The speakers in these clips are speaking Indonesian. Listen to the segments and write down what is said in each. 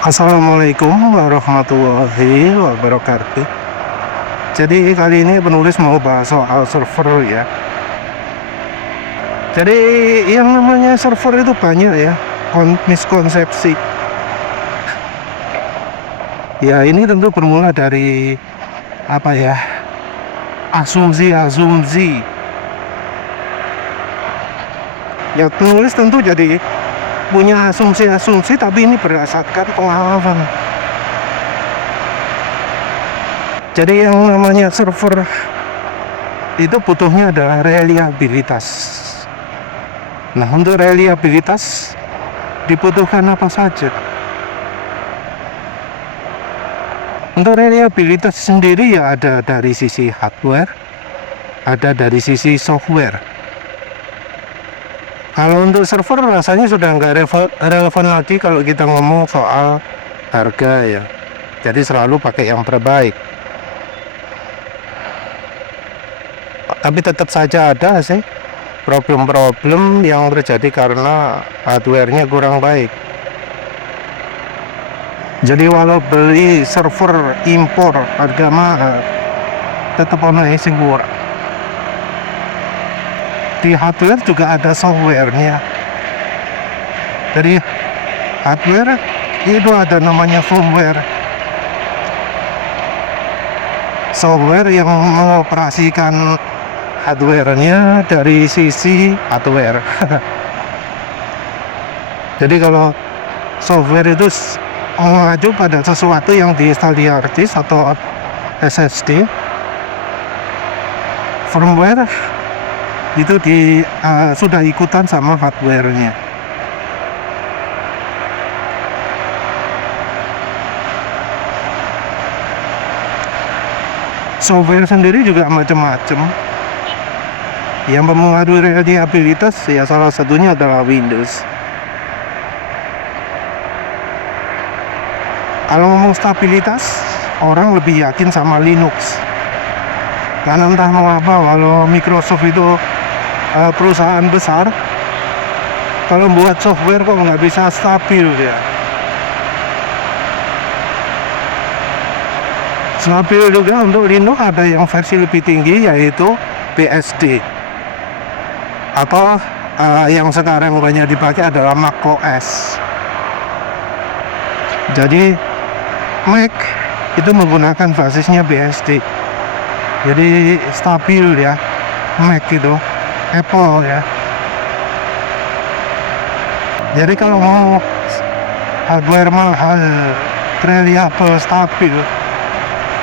Assalamualaikum warahmatullahi wabarakatuh. Jadi kali ini penulis mau bahas soal server ya. Jadi yang namanya server itu banyak ya miskonsepsi. Ya ini tentu bermula dari apa ya, asumsi-asumsi. Ya penulis tentu jadi punya asumsi-asumsi, tapi ini berdasarkan pengalaman. Jadi yang namanya server itu butuhnya adalah reliabilitas. Nah, untuk reliabilitas dibutuhkan apa saja? Untuk reliabilitas sendiri ya ada dari sisi hardware, ada dari sisi software. Kalau untuk server rasanya sudah nggak relevan lagi kalau kita ngomong soal harga ya. Jadi selalu pakai yang terbaik. Tapi tetap saja ada sih problem-problem yang terjadi karena hardware-nya kurang baik. Jadi walau beli server impor harga mahal, tetap ono sing murah. Di hardware juga ada software-nya. Jadi hardware itu ada namanya firmware. Software yang mengoperasikan hardware-nya dari sisi hardware. Jadi kalau software itu mengacu pada sesuatu yang diinstal di hard disk atau SSD, firmware itu sudah ikutan sama hardware-nya. Software sendiri juga macam-macam. Yang mempengaruhi reliabilitas ya salah satunya adalah Windows. Kalau ngomong stabilitas, orang lebih yakin sama Linux. Karena entah mengapa walau Microsoft itu perusahaan besar, kalau buat software kok nggak bisa stabil ya. Stabil juga untuk Linux ada yang versi lebih tinggi yaitu BSD. Atau yang sekarang banyak dipakai adalah macOS. Jadi Mac itu menggunakan basisnya BSD. Jadi stabil ya Mac itu, Apple ya. Jadi kalau mau hardware mahal, reliable, stabil,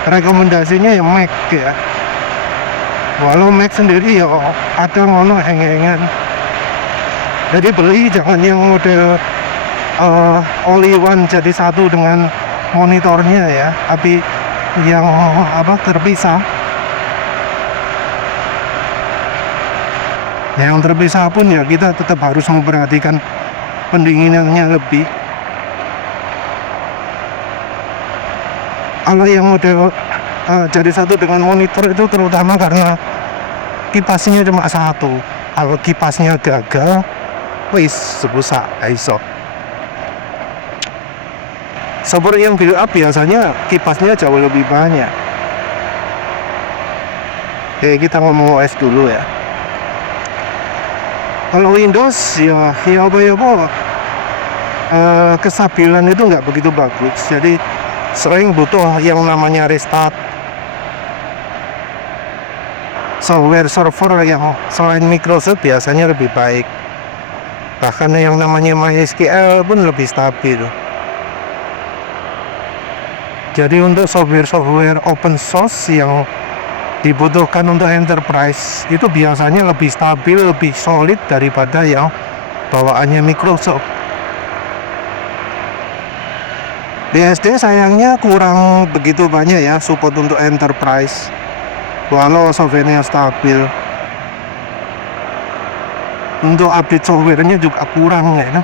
rekomendasinya ya Mac ya. Walau Mac sendiri ya ada ngono heng-hengan. Jadi beli jangan yang model all in one jadi satu dengan monitornya ya, tapi yang terpisah. Yang terpisah pun ya kita tetap harus memperhatikan pendinginannya lebih. Kalau yang model jadi satu dengan monitor itu terutama karena kipasnya cuma satu. Kalau kipasnya gagal, wis sebusa iso. Server yang build up biasanya kipasnya jauh lebih banyak. Oke, kita ngomong OS dulu ya. Kalau Windows ya apa kestabilan itu nggak begitu bagus. Jadi sering butuh yang namanya restart. Software server yang selain Microsoft biasanya lebih baik. Bahkan yang namanya MySQL pun lebih stabil. Jadi untuk software open source yang dibutuhkan untuk enterprise itu biasanya lebih stabil, lebih solid daripada yang bawaannya Microsoft. BSD sayangnya kurang begitu banyak ya support untuk enterprise, walau softwarenya stabil. Untuk update softwarenya juga kurang ya.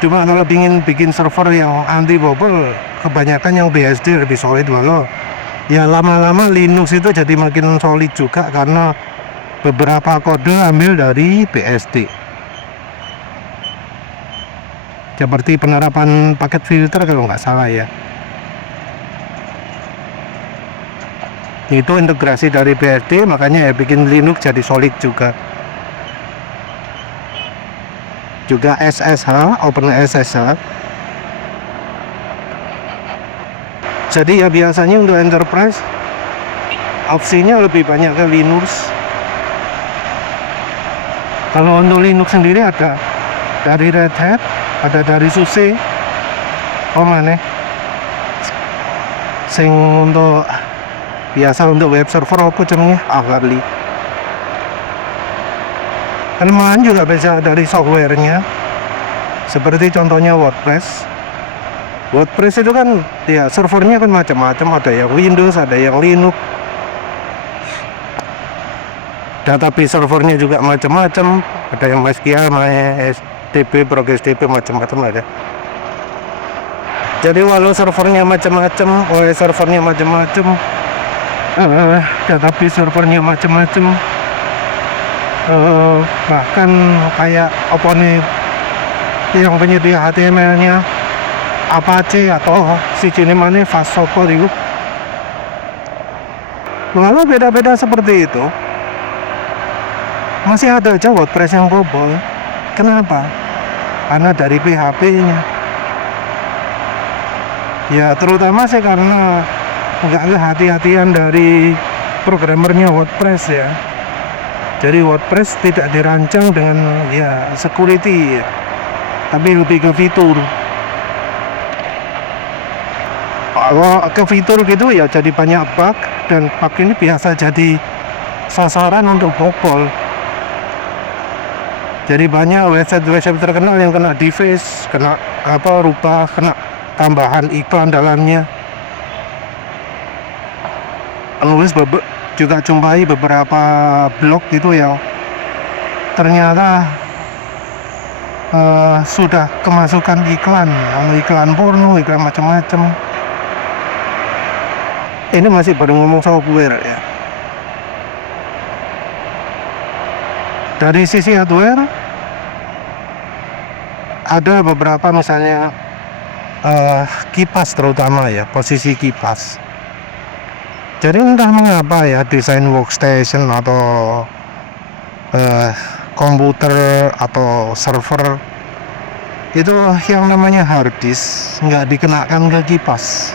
Cuma kalau ingin bikin server yang anti bobol, kebanyakan yang BSD lebih solid, walau ya lama-lama Linux itu jadi makin solid juga karena beberapa kode ambil dari BSD. seperti penerapan paket filter kalau nggak salah ya. Itu integrasi dari BSD, makanya ya bikin Linux jadi solid juga. Juga SSH, OpenSSH. Jadi ya biasanya untuk enterprise opsinya lebih banyak ke Linux. Kalau untuk Linux sendiri ada dari Red Hat, ada dari SUSE, mana sing untuk biasa untuk web server apa jenenge Agarli. Kelemahan juga bisa dari softwarenya, seperti contohnya WordPress. WordPress itu kan ya servernya kan macam-macam, ada yang Windows, ada yang Linux. Database servernya juga macam-macam, ada yang MySQL, MySQL, ProgSDB, macam-macam ada. Jadi walau servernya macam-macam, OS servernya macam-macam, database servernya macam-macam, bahkan kayak apa nih yang penyedia HTML-nya Apache atau si mana Fastsocket itu, lalu beda-beda seperti itu. Masih ada aja WordPress yang bobol. Kenapa? Karena dari PHP-nya. Ya terutama sih karena nggak kehati-hatian dari programmernya WordPress ya. Jadi WordPress tidak dirancang dengan ya security, tapi lebih ke fitur. Kalau ke fitur gitu ya jadi banyak bug, dan bug ini biasa jadi sasaran untuk bobol. Jadi banyak website terkenal yang kena deface, kena rubah, kena tambahan iklan dalamnya. Nulis juga jumpai beberapa blog gitu yang ternyata sudah kemasukan iklan, iklan porno, iklan macam-macam. Ini masih baru ngomong software ya. Dari sisi hardware ada beberapa, misalnya kipas terutama ya, posisi kipas. Jadi entah mengapa ya desain workstation atau komputer atau server itu yang namanya hard disk nggak dikenakan ke kipas.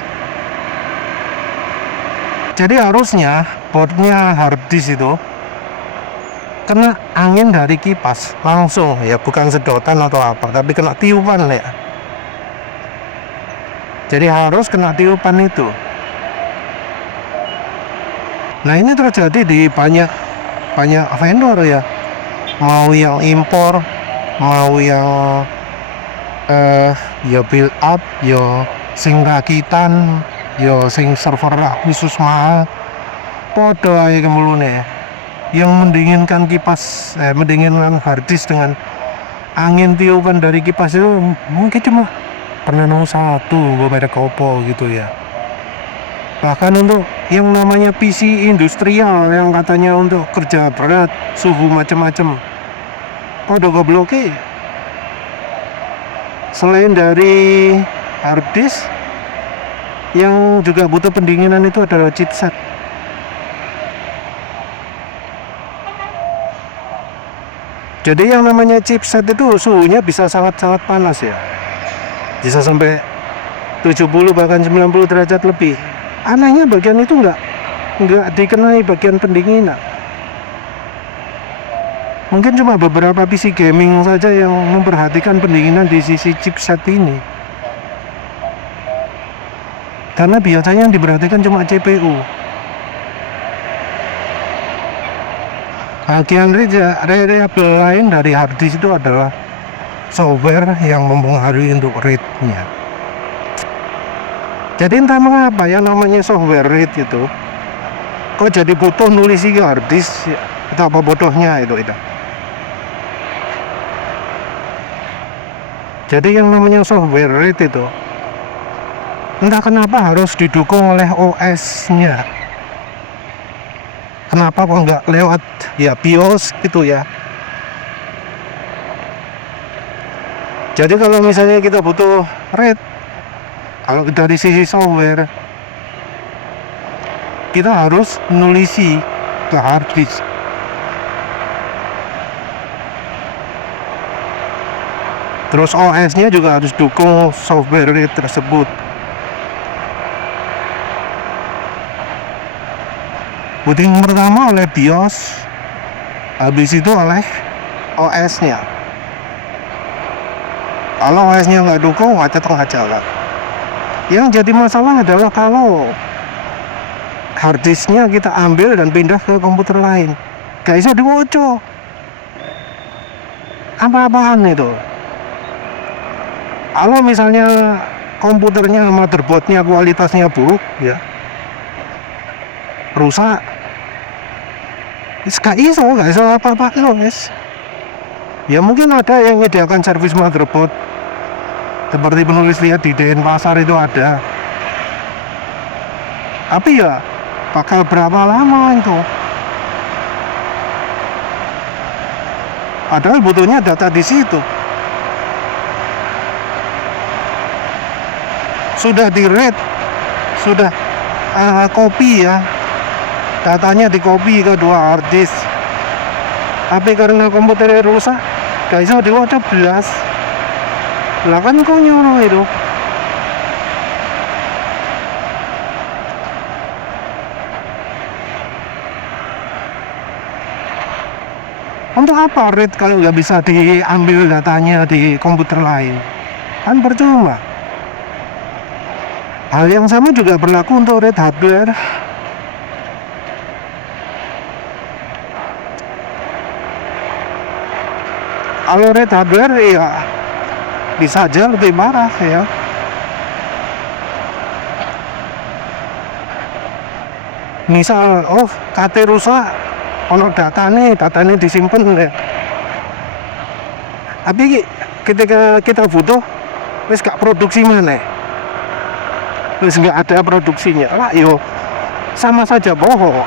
Jadi harusnya boardnya hard disk itu kena angin dari kipas langsung ya, bukan sedotan atau apa, tapi kena tiupan ya. Jadi harus kena tiupan itu. Nah ini terjadi di banyak vendor ya, mau yang impor, mau yang ya build up, ya sing rakitan, ya sing server khusus mahal, podo aja kemulune. Yang mendinginkan kipas, mendinginkan harddisk dengan angin tiupan dari kipas itu mungkin cuma pernah satu merek Oppo gitu ya. Bahkan untuk yang namanya PC industrial yang katanya untuk kerja berat, suhu macam-macam, podo gobloke. Selain dari harddisk, yang juga butuh pendinginan itu adalah chipset. Jadi yang namanya chipset itu suhunya bisa sangat-sangat panas ya, bisa sampai 70 bahkan 90 derajat lebih. Anehnya bagian itu nggak dikenai bagian pendinginan. Mungkin cuma beberapa PC gaming saja yang memperhatikan pendinginan di sisi chipset ini, karena biasanya yang diperhatikan cuma CPU. Bagian variabel lain dari harddisk itu adalah software yang mempengaruhi untuk rate-nya. Jadi entah mengapa yang namanya software rate itu kok jadi butuh nulis ke harddisk, itu apa bodohnya itu. Jadi yang namanya software rate itu entah kenapa harus didukung oleh OS-nya. Kenapa kok nggak lewat ya BIOS gitu ya. Jadi kalau misalnya kita butuh RAID, kalau dari sisi software kita harus nulisi ke hard disk. Terus OS-nya juga harus dukung software RAID tersebut. Booting pertama oleh BIOS, habis itu oleh OS-nya. Kalau OS-nya nggak dukung, macet tengah jalan. Yang jadi masalah adalah kalau harddisknya kita ambil dan pindah ke komputer lain, gak bisa diwoco. Apa-apaan itu. Kalau misalnya komputernya, motherboardnya kualitasnya buruk, ya rusak, gak iso apa-apa loh, guys. Ya mungkin ada yang menyediakan servis motherboard, seperti penulis lihat di Denpasar itu ada. Tapi ya bakal berapa lama itu? Padahal butuhnya data di situ. Sudah di read, sudah copy ya, datanya di copy ke 2 hard disk. Tapi karena komputernya rusak, gak bisa diwaca belas. Lah kan konyol itu. Untuk apa RAID kalau nggak bisa diambil datanya di komputer lain? Kan percuma. Hal yang sama juga berlaku untuk RAID hardware. Kalau RAID hardware ya bisa aja lebih marah ya. Misal, KT rusak, ono datanya disimpan ya. Tapi ketika kita butuh, wis gak produksi mana? Wis nggak ada produksinya lah, yo sama saja bohong.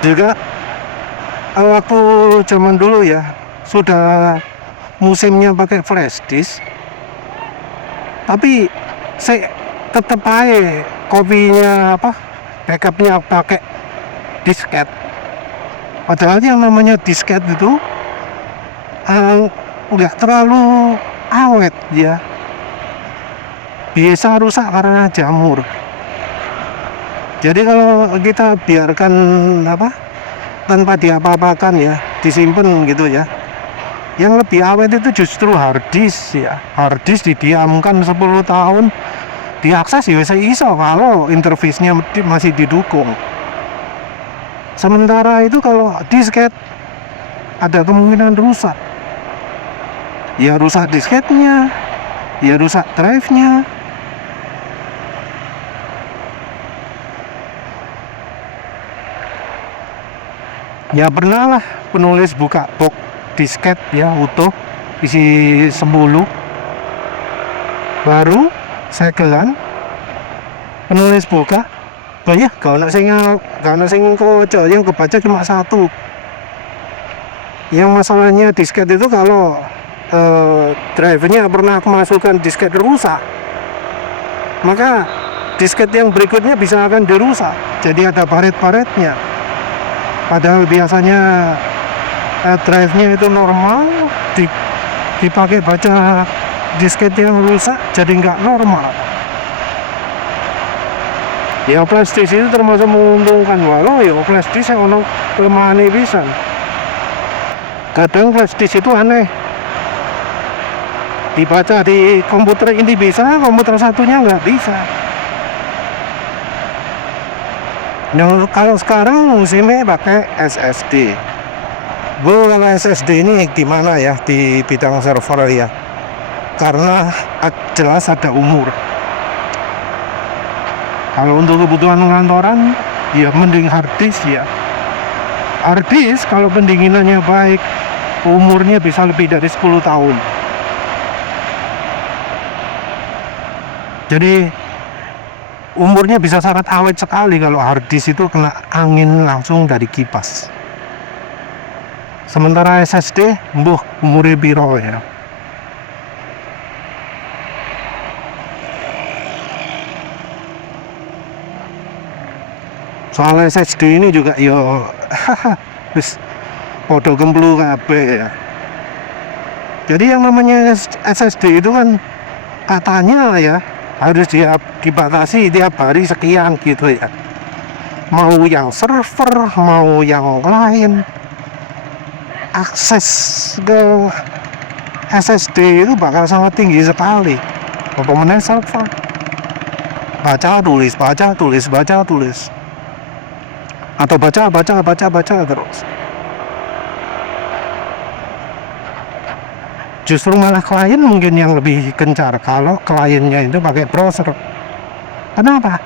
Juga waktu zaman dulu ya, sudah musimnya pakai flash disk, tapi saya tetap aja kopinya backupnya pakai disket. Padahal yang namanya disket itu nggak terlalu awet ya, bisa rusak karena jamur. Jadi kalau kita biarkan tanpa diapa-apakan ya, disimpan gitu ya, yang lebih awet itu justru hard disk ya. Hard disk didiamkan 10 tahun, diakses ya bisa iso kalau interface-nya masih didukung. Sementara itu kalau disket ada kemungkinan rusak. Ya rusak disketnya, ya rusak drive-nya. Ya pernah lah penulis buka box disket ya utuh isi 10, baru segelan penulis buka, banyak gak ada sing kocok, yang kebaca cuma 1. Yang masalahnya disket itu kalau drivernya pernah kemasukan disket rusak, maka disket yang berikutnya bisa akan dirusak, jadi ada paret-paretnya. Padahal biasanya drive-nya itu normal, dipakai baca disket yang rusak jadi nggak normal. Ya flash disk itu termasuk menguntungkan, walau ya flash disk yang ono kelemahan pisan. Kadang flash disk itu aneh, dibaca di komputer ini bisa, komputer satunya nggak bisa. Nah, kalau sekarang musimnya pakai SSD. Kalau SSD ini di mana ya, di bidang server ya, karena jelas ada umur. Kalau untuk kebutuhan kantoran ya mending hard disk ya. Hard disk kalau pendinginannya baik, umurnya bisa lebih dari 10 tahun. Jadi umurnya bisa sangat awet sekali kalau hard disk itu kena angin langsung dari kipas. Sementara SSD mbuh umure piro ya. Soal SSD ini juga yo wis podo gemblu kabeh ya. Jadi yang namanya SSD itu kan katanya ya harus dibatasi tiap hari sekian gitu ya. Mau yang server, mau yang lain, akses ke SSD itu bakal sangat tinggi sekali. Apa server, baca tulis, baca tulis, baca tulis, atau baca terus. Justru malah klien mungkin yang lebih gencar kalau kliennya itu pakai browser. Kenapa?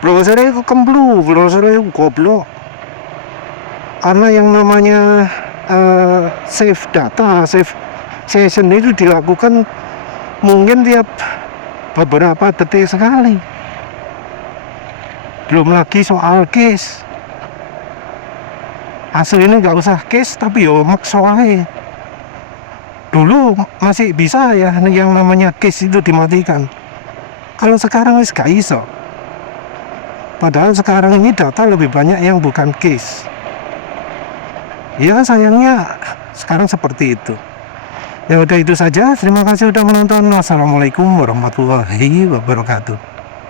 Browsernya itu kemblu, browsernya itu goblok. Karena yang namanya save data, save session itu dilakukan mungkin tiap beberapa detik sekali. Belum lagi soal case. Aslinya nggak usah case tapi yo maksa aja. Dulu masih bisa ya yang namanya case itu dimatikan. Kalau sekarang wis gak iso. Padahal sekarang ini data lebih banyak yang bukan case. Ya sayangnya sekarang seperti itu. Ya udah itu saja. Terima kasih sudah menonton. Wassalamualaikum warahmatullahi wabarakatuh.